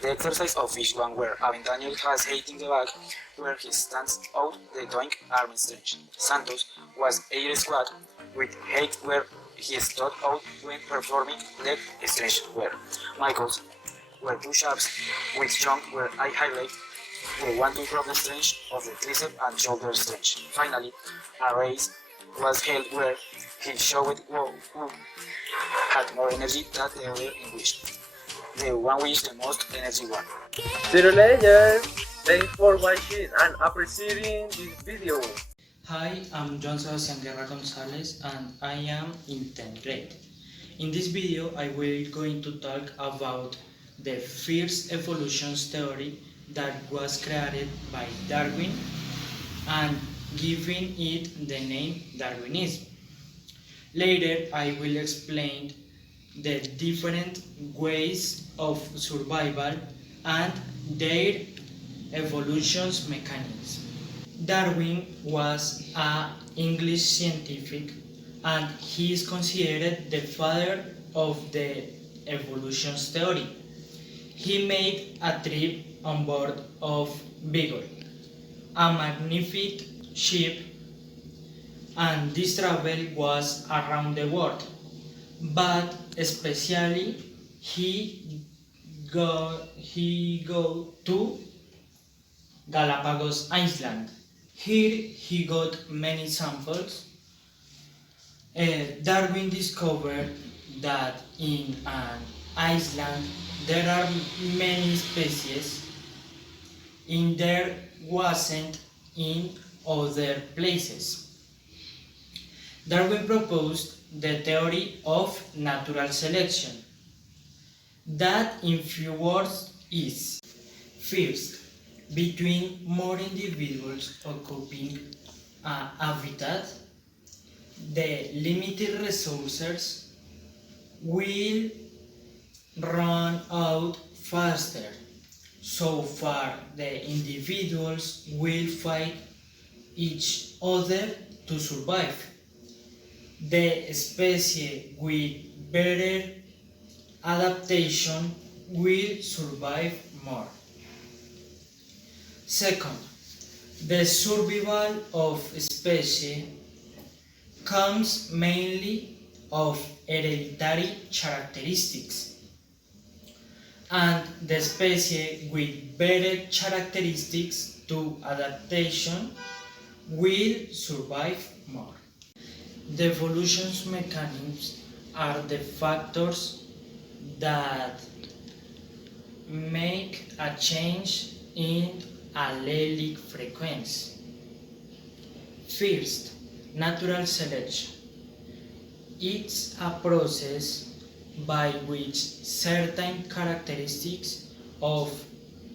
The exercise of each one where Avendaño has hitting the bag where he stands out the doing arm stretch. Santos was air squat with height where he stood out when performing leg stretch where Michaels were push-ups with jump where I highlight the 1-2 problem stretch of the tricep and shoulder stretch. Finally, a race was held where he showed who had more energy than the other in which. The one with the most energy one. See you later! Thanks for watching and appreciating this video. Hi, I'm John Sebastian Guerra Gonzalez and I am in 10th grade. In this video I will going to talk about the first evolution theory that was created by Darwin and giving it the name Darwinism. Later I will explain the different ways of survival and their evolution's mechanism. Darwin was an English scientific and he is considered the father of the evolution theory. He made a trip on board of Beagle, a magnificent ship, and this travel was around the world. But especially he go to Galapagos Island. Here he got many samples. Darwin discovered that in an island there are many species in there wasn't in other places. Darwin proposed the theory of natural selection, that in few words is: first, between more individuals occupying a habitat, the limited resources will run out faster. So far, the individuals will fight each other to survive. The species with better adaptation will survive more. Second, the survival of species comes mainly of hereditary characteristics, and the species with better characteristics to adaptation will survive more. The evolution's mechanisms are the factors that make a change in allelic frequency. First, natural selection. It's a process by which certain characteristics of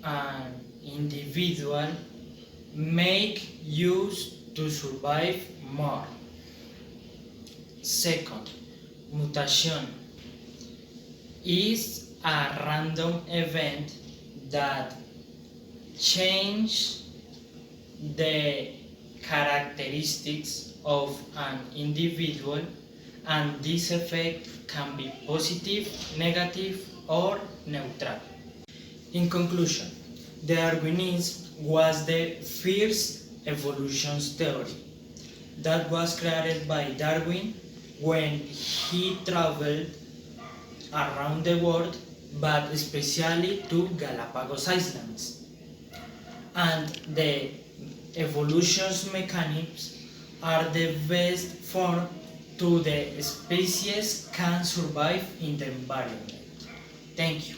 an individual make use to survive more. Second, mutation is a random event that changes the characteristics of an individual, and this effect can be positive, negative, or neutral. In conclusion, Darwinism was the first evolution theory that was created by Darwin when he traveled around the world, but especially to Galapagos Islands. And the evolution's mechanisms are the best form to the species can survive in the environment. Thank you.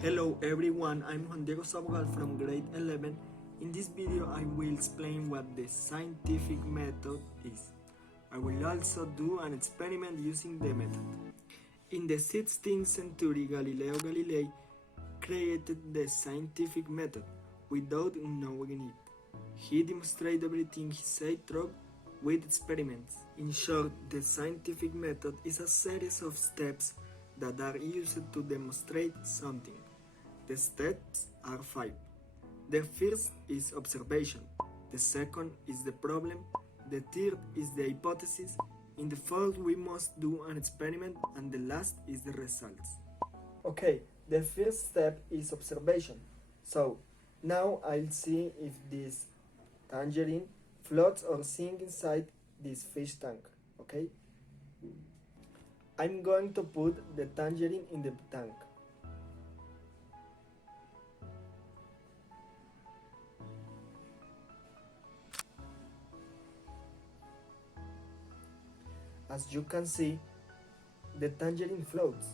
Hello everyone, I'm Juan Diego Sabogal from grade 11. In this video I will explain what the scientific method is. I will also do an experiment using the method. In the 16th century, Galileo Galilei created the scientific method without knowing it. He demonstrated everything he said true with experiments. In short, the scientific method is a series of steps that are used to demonstrate something. The steps are 5. The first is observation, the second is the problem, the third is the hypothesis, in the fourth we must do an experiment, and the last is the results. Okay, the first step is observation. So, now I'll see if this tangerine floats or sinks inside this fish tank, okay? I'm going to put the tangerine in the tank. As you can see, the tangerine floats.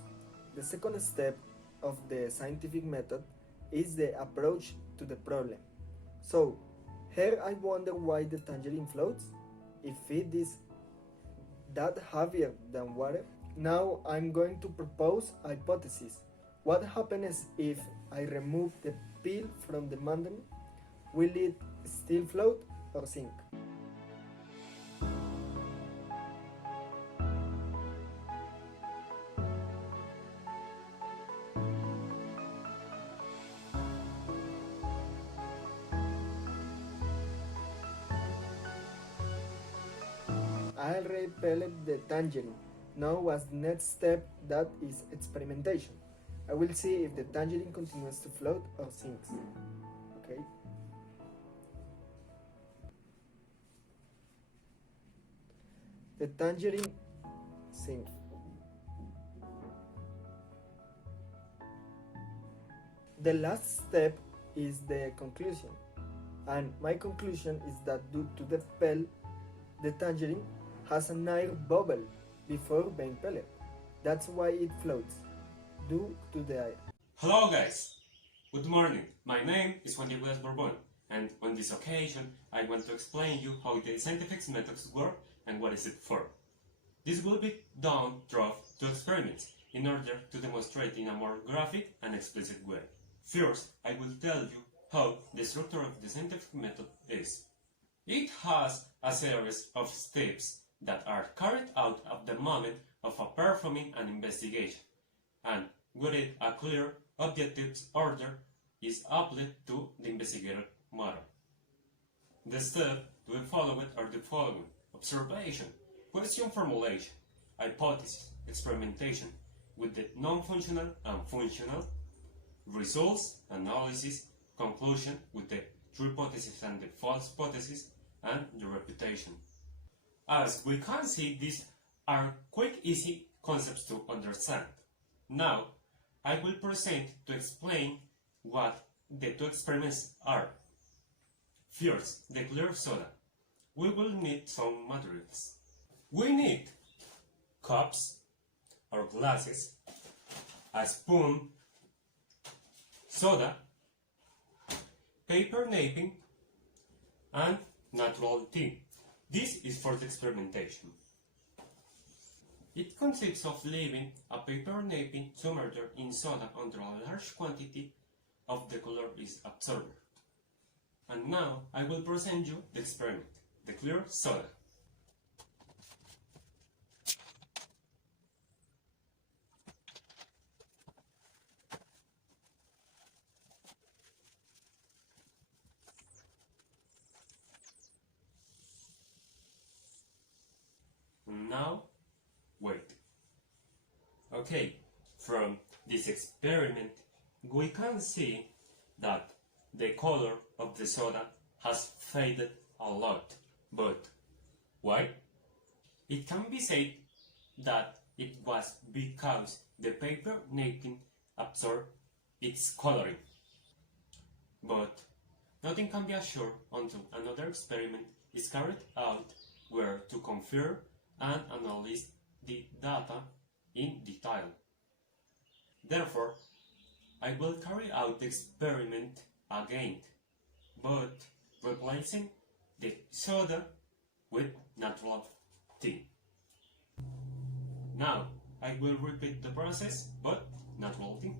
The second step of the scientific method is the approach to the problem. So, here I wonder why the tangerine floats, if it is that heavier than water. Now I'm going to propose a hypothesis. What happens if I remove the peel from the mountain? Will it still float or sink? I already peeled the tangerine. Now what's the next step? That is experimentation. I will see if the tangerine continues to float or sinks. Okay. The tangerine sinks. The last step is the conclusion. And my conclusion is that due to the peel, the tangerine has an air bubble before being peeled. That's why it floats, due to the air. Hello guys! Good morning, my name is Juan Diego Bourbon, and on this occasion I want to explain you how the scientific methods work and what is it for. This will be done through two experiments in order to demonstrate in a more graphic and explicit way. First, I will tell you how the structure of the scientific method is. It has a series of steps that are carried out at the moment of performing an investigation, and with it a clear objective order is applied to the investigator model. The steps to be followed are the following: observation, question formulation, hypothesis, experimentation with the non-functional and functional, results, analysis, conclusion with the true hypothesis and the false hypothesis, and the reputation. As we can see, these are quick, easy concepts to understand. Now, I will present to explain what the two experiments are. First, the clear soda. We will need some materials. We need cups or glasses, a spoon, soda, paper napkin, and natural tea. This is for the experimentation. It consists of leaving a paper napkin submerged in soda until a large quantity of the color is absorbed. And now I will present you the experiment, the clear soda. Now, wait. Okay, from this experiment, we can see that the color of the soda has faded a lot. But why? It can be said that it was because the paper napkin absorbed its coloring. But nothing can be assured until another experiment is carried out where to confirm and analyze the data in detail. Therefore, I will carry out the experiment again, but replacing the soda with natural tea. Now, I will repeat the process, but natural tea.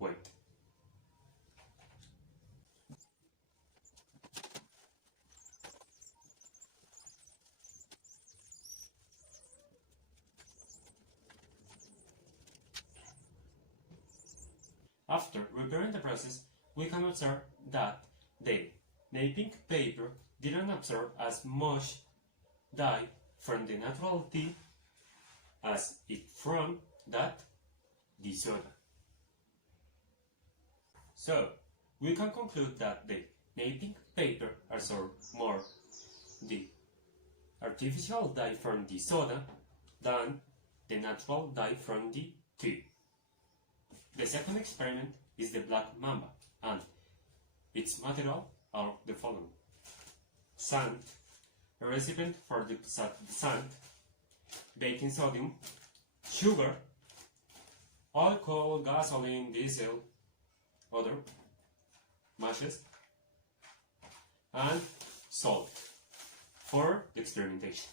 Wait. After repairing the process, we can observe that the napkin paper didn't absorb as much dye from the natural tea as it from that the soda. So, we can conclude that the napkin paper absorbed more the artificial dye from the soda than the natural dye from the tea. The second experiment is the black mamba, and its material are the following: sand, a recipient for the sand, baking sodium, sugar, alcohol, gasoline, diesel, other matches, and salt for the experimentation.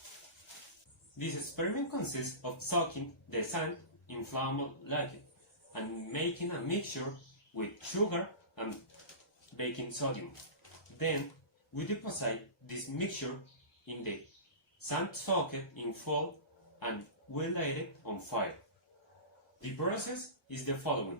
This experiment consists of soaking the sand in flammable liquid and making a mixture with sugar and baking sodium. Then we deposit this mixture in the sand soaked in full and we light it on fire. The process is the following.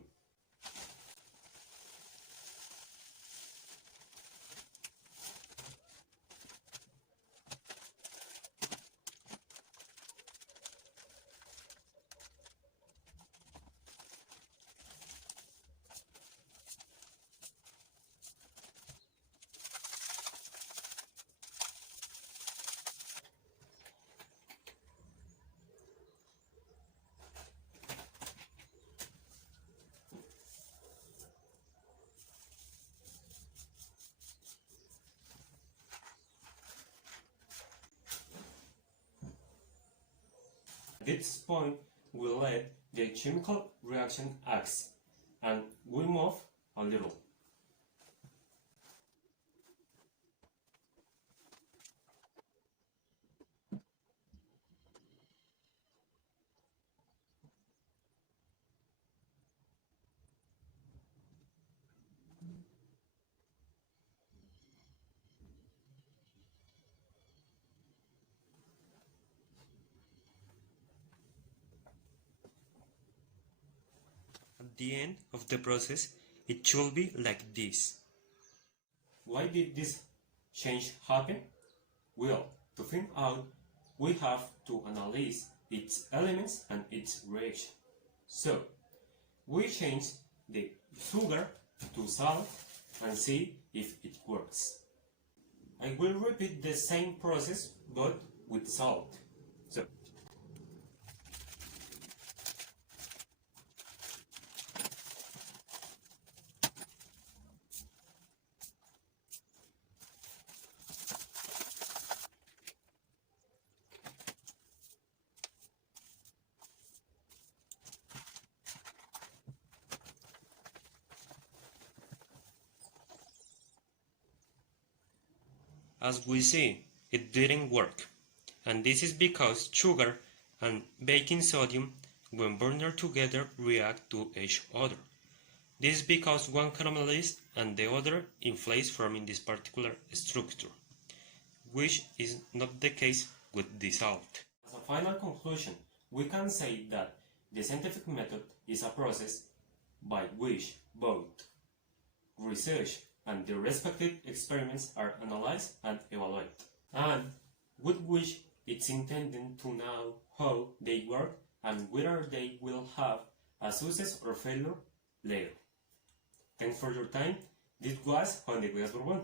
At this point, we let the chemical reaction act, and we move a little. At the end of the process, it should be like this. Why did this change happen? Well, to find out, we have to analyze its elements and its reaction. So, we change the sugar to salt and see if it works. I will repeat the same process but with salt. So, as we see, it didn't work, and this is because sugar and baking sodium, when burned together, react to each other. This is because one caramelizes and the other inflates, forming this particular structure, which is not the case with the salt. As a final conclusion, we can say that the scientific method is a process by which both research and the respective experiments are analyzed and evaluated, and with which it's intended to know how they work and whether they will have a success or failure later. Thanks for your time. This was Juan de Cuevas Borbón.